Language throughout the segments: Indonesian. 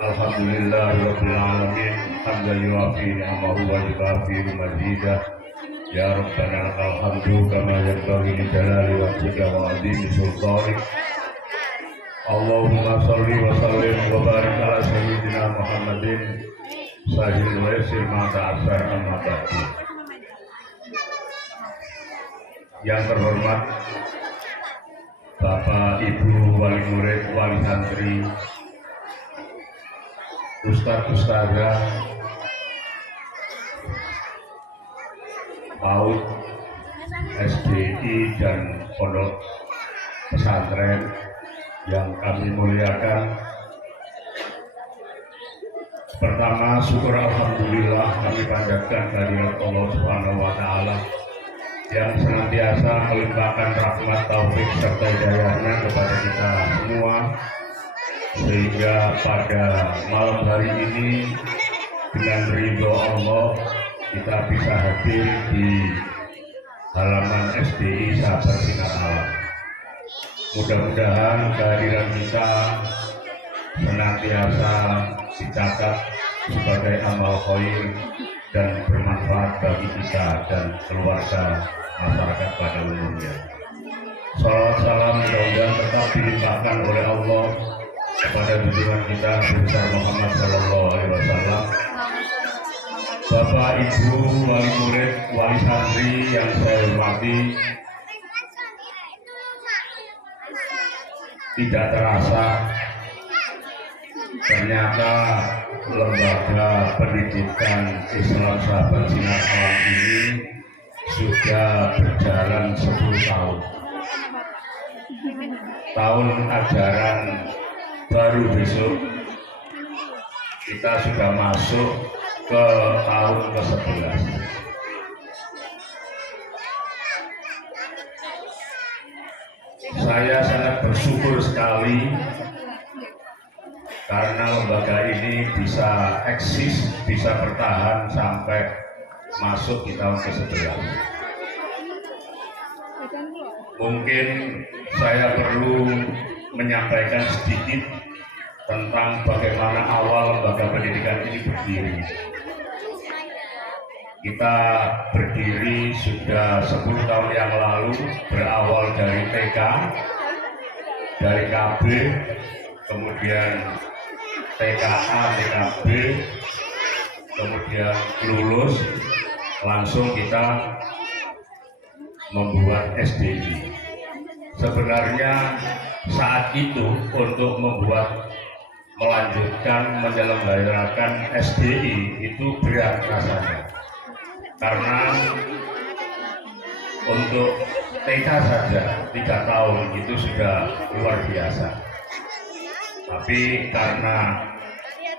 Alhamdulillahirabbil alamin hamdan yuafi ni'amahu wa yukafi mazidah. Ya Rabbana lakal hamdu kama yanbaghi li jalali wajhika wa 'azimi sultanik. Allahumma sholli wa sallim wa barik ala sayyidina Muhammadin sahil wa yasir ma ta'assar amma ba'du. Yang terhormat Bapak Ibu wali murid, wali santri, Ustadz-ustadzah, PAUD, SDI dan pondok pesantren yang kami muliakan. Pertama, syukur alhamdulillah kami panjatkan kehadirat Allah Subhanahu wa taala yang senantiasa melimpahkan rahmat, taufik serta hidayahnya kepada kita semua, sehingga pada malam hari ini dengan ridho Allah kita bisa hadir di halaman SDI Sahabat Sinar Alam. Mudah-mudahan kehadiran kita senantiasa dicatat sebagai amal khair dan bermanfaat bagi kita dan keluarga masyarakat pada umumnya. Salawat salam mudah-mudahan tetap dilimpahkan oleh Allah kepada junjungan kita besar Muhammad Sallallahu Alaihi Wasallam. Bapak Ibu wali murid, wali santri yang saya hormati, tidak terasa ternyata lembaga pendidikan Islam Sahabat Sinar Alam ini sudah berjalan 10 tahun. Tahun ajaran baru besok kita sudah masuk ke tahun ke-11. Saya sangat bersyukur sekali karena lembaga ini bisa eksis, bisa bertahan sampai masuk di tahun ke-11. Mungkin saya perlu menyampaikan sedikit tentang bagaimana awal lembaga pendidikan ini berdiri. Kita berdiri sudah 10 tahun yang lalu, berawal dari TK, dari KB, kemudian TKA, TKB, kemudian lulus, langsung kita membuat SDI. Sebenarnya saat itu untuk melanjutkan menyelenggarakan SDI itu berat rasanya, karena untuk TK saja 3 tahun itu sudah luar biasa. Tapi karena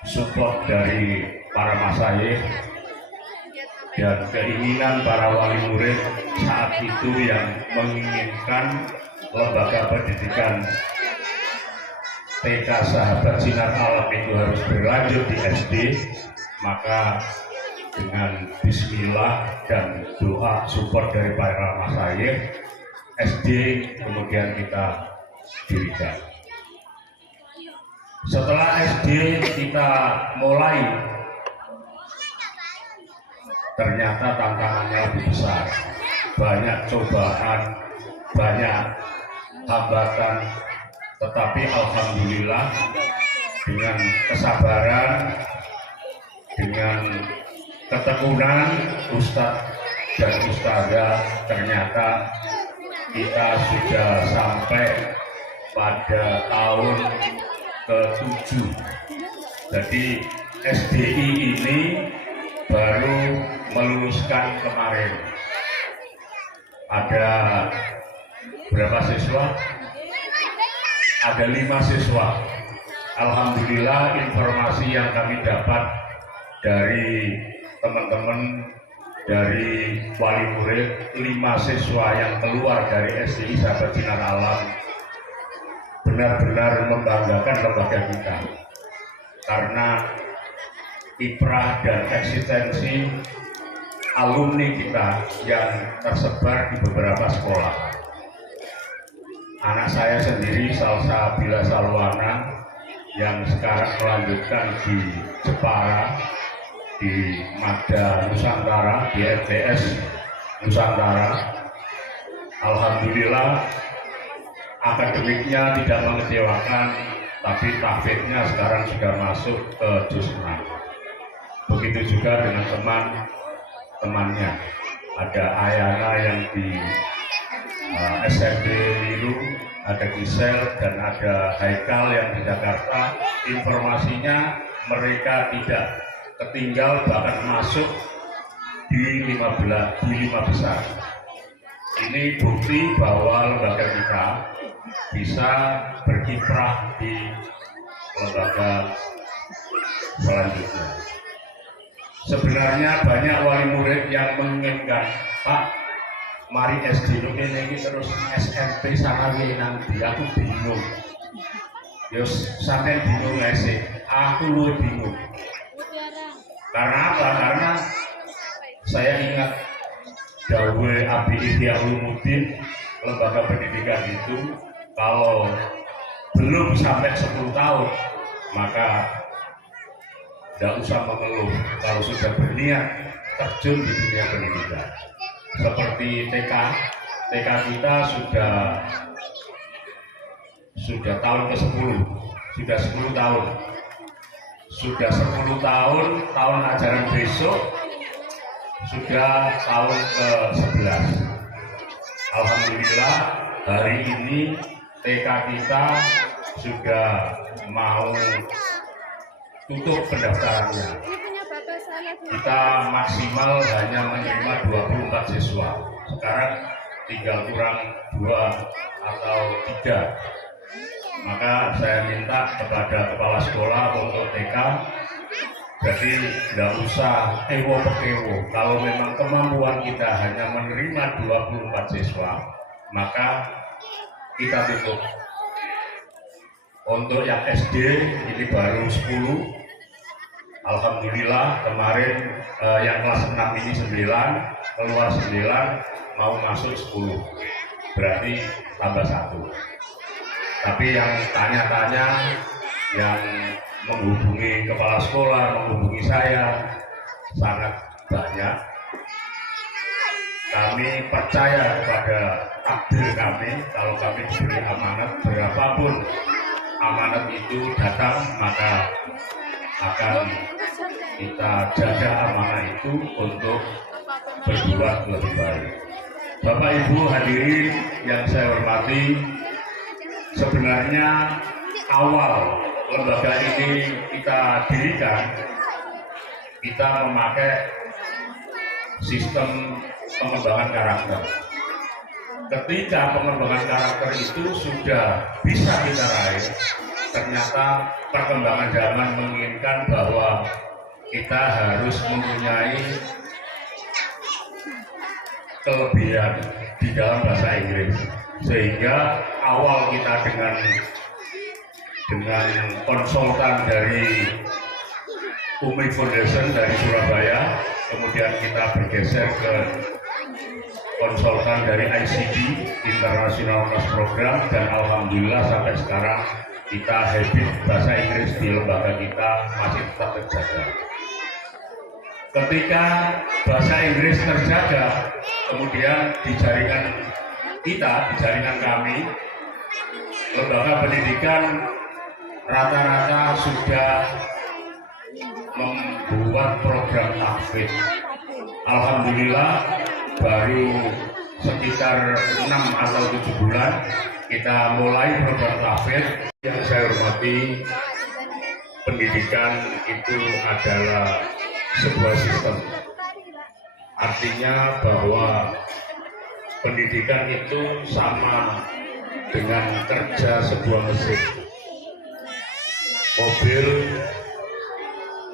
support dari para masyayikh dan keinginan para wali murid saat itu yang menginginkan lembaga pendidikan TK Sahabat Sinar Alam itu harus berlanjut di SD, maka dengan bismillah dan doa support dari para masyayikh, SD kemudian kita dirikan. Setelah SD kita mulai, ternyata tantangannya lebih besar, banyak cobaan, banyak hambatan, tetapi alhamdulillah dengan kesabaran, dengan ketekunan Ustadz dan Ustazah, ternyata kita sudah sampai pada tahun ke-7. Jadi SDI ini baru meluluskan kemarin. Ada berapa siswa? Ada 5 siswa. Alhamdulillah informasi yang kami dapat dari teman-teman dari wali murid, 5 siswa yang keluar dari SDI Sahabat Sinar Alam benar-benar membanggakan lembaga kita, karena kiprah dan eksistensi alumni kita yang tersebar di beberapa sekolah. Anak saya sendiri, Salsa Bila Salwana, yang sekarang melanjutkan di Jepara, di Mada Nusantara, di RTS Nusantara. Alhamdulillah akademiknya tidak mengecewakan, tapi tahfidnya sekarang sudah masuk ke juz 6. Begitu juga dengan teman-temannya. Ada Ayana yang di SMP Liru, ada Gisel, dan ada Haikal yang di Jakarta. Informasinya mereka tidak ketinggal, bahkan masuk di 5 besar. Ini bukti bahwa lembaga kita bisa berkiprah di lembaga selanjutnya. Sebenarnya banyak wali murid yang menginginkan, Pak, mari SD ini terus SMP sama nanti. Aku bingung. Yos sampai bingung sih. Aku lu bingung. Karena apa? Karena saya ingat Dawe Abi Ihya Ulumuddin, lembaga pendidikan itu kalau belum sampai 10 tahun maka tidak usah mengeluh kalau sudah berniat terjun di dunia pendidikan. Seperti TK kita sudah tahun ke-10, sudah 10 tahun. Sudah 10 tahun, tahun ajaran besok sudah tahun ke-11. Alhamdulillah hari ini TK kita sudah mau tutup pendaftarannya. Kita maksimal hanya menerima 24 siswa. Sekarang tinggal kurang 2 atau 3. Maka saya minta kepada kepala sekolah untuk TK, jadi tidak usah ewo-pekewo. Kalau memang kemampuan kita hanya menerima 24 siswa, maka kita tutup. Untuk yang SD ini baru 10. Alhamdulillah kemarin yang kelas 6 ini 9, keluar 9, mau masuk 10. Berarti tambah 1. Tapi yang tanya-tanya, yang menghubungi kepala sekolah, menghubungi saya sangat banyak. Kami percaya kepada takdir kami. Kalau kami diberi amanat, berapapun amanat itu datang, maka akan kita jaga amanah itu untuk berbuat lebih baik. Bapak Ibu hadirin yang saya hormati, sebenarnya awal lembaga ini kita dirikan, kita memakai sistem pengembangan karakter. Ketika pengembangan karakter itu sudah bisa kita raih, ternyata perkembangan zaman menginginkan bahwa kita harus mempunyai kelebihan di dalam bahasa Inggris. Sehingga awal kita dengan konsultan dari Umi Foundation dari Surabaya, kemudian kita bergeser ke konsultan dari ICD International Class Program, dan alhamdulillah sampai sekarang kita habit bahasa Inggris di lembaga kita masih tetap terjaga. Ketika bahasa Inggris terjaga, kemudian di jaringan kita, di jaringan kami, lembaga pendidikan rata-rata sudah membuat program tahfidz. Alhamdulillah baru sekitar 6 atau 7 bulan kita mulai program tahfidz. Yang saya hormati, pendidikan itu adalah sebuah sistem. Artinya bahwa pendidikan itu sama dengan kerja sebuah mesin. Mobil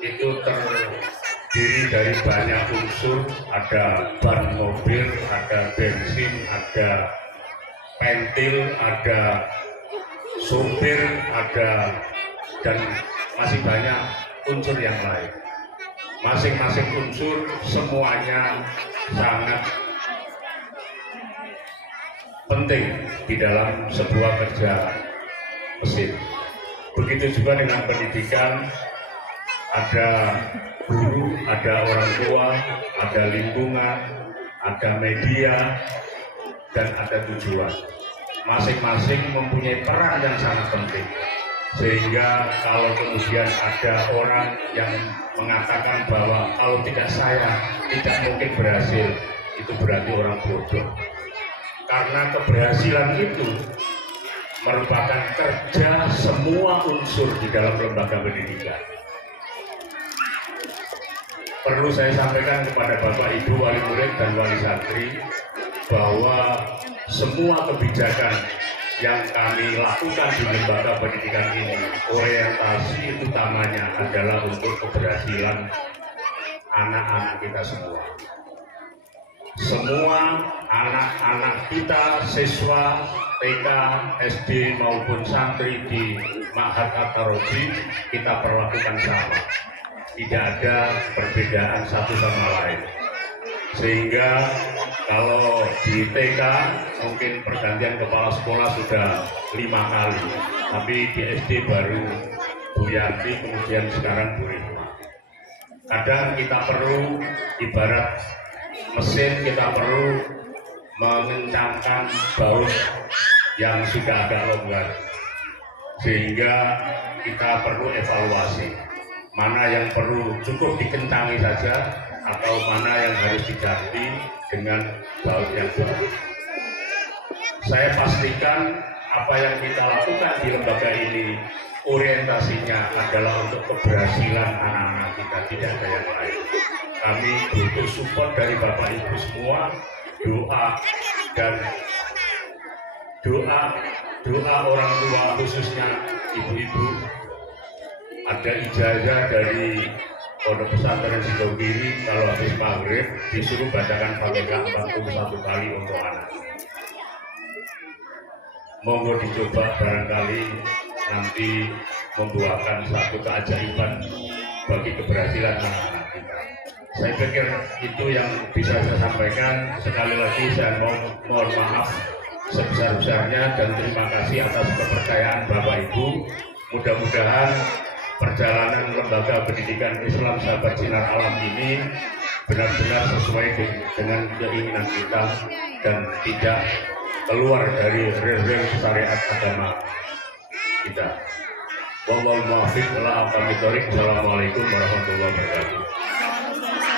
itu terdiri dari banyak unsur, ada ban mobil, ada bensin, ada pentil, ada supir, ada, dan masih banyak unsur yang lain. Masing-masing unsur semuanya sangat penting di dalam sebuah kerja mesin. Begitu juga dengan pendidikan, ada guru, ada orang tua, ada lingkungan, ada media, dan ada tujuan. Masing-masing mempunyai peran yang sangat penting. Sehingga kalau kemudian ada orang yang mengatakan bahwa kalau tidak saya tidak mungkin berhasil, itu berarti orang bodoh. Karena keberhasilan itu merupakan kerja semua unsur di dalam lembaga pendidikan. Perlu saya sampaikan kepada Bapak Ibu wali murid dan wali santri bahwa semua kebijakan yang kami lakukan di lembaga pendidikan ini, orientasi utamanya adalah untuk keberhasilan anak-anak kita semua. Semua anak-anak kita, siswa TK, SD maupun santri di Ma'had At-Taraji kita perlakukan sama. Tidak ada perbedaan satu sama lain. Sehingga kalau di TK mungkin pergantian kepala sekolah sudah 5 kali, tapi di SD baru Bu Yanti, kemudian sekarang Bu Risma. Kadang kita perlu ibarat mesin, kita perlu mengencangkan baut yang sudah agak longgar, sehingga kita perlu evaluasi mana yang perlu cukup dikencangi saja atau mana yang harus diganti dengan baut yang baru. Saya pastikan apa yang kita lakukan di lembaga ini orientasinya adalah untuk keberhasilan anak-anak kita, tidak ada yang lain. Kami butuh support dari Bapak Ibu semua, doa dan doa orang tua, khususnya ibu-ibu. Ada ijazah dari Pondok Pesantren Sidogiri, kalau habis maghrib disuruh bacakan Fatihah 41 kali untuk anak. Monggo dicoba, barangkali nanti membuahkan satu keajaiban bagi keberhasilan anak-anak kita. Saya pikir itu yang bisa saya sampaikan. Sekali lagi saya mohon maaf sebesar-besarnya dan terima kasih atas kepercayaan Bapak Ibu. Mudah-mudahan perjalanan lembaga pendidikan Islam Sahabat Sinar Alam ini benar-benar sesuai dengan keinginan kita dan tidak keluar dari rel-rel syariat agama kita. Wallahul muwaffiq. Assalamualaikum warahmatullahi wabarakatuh.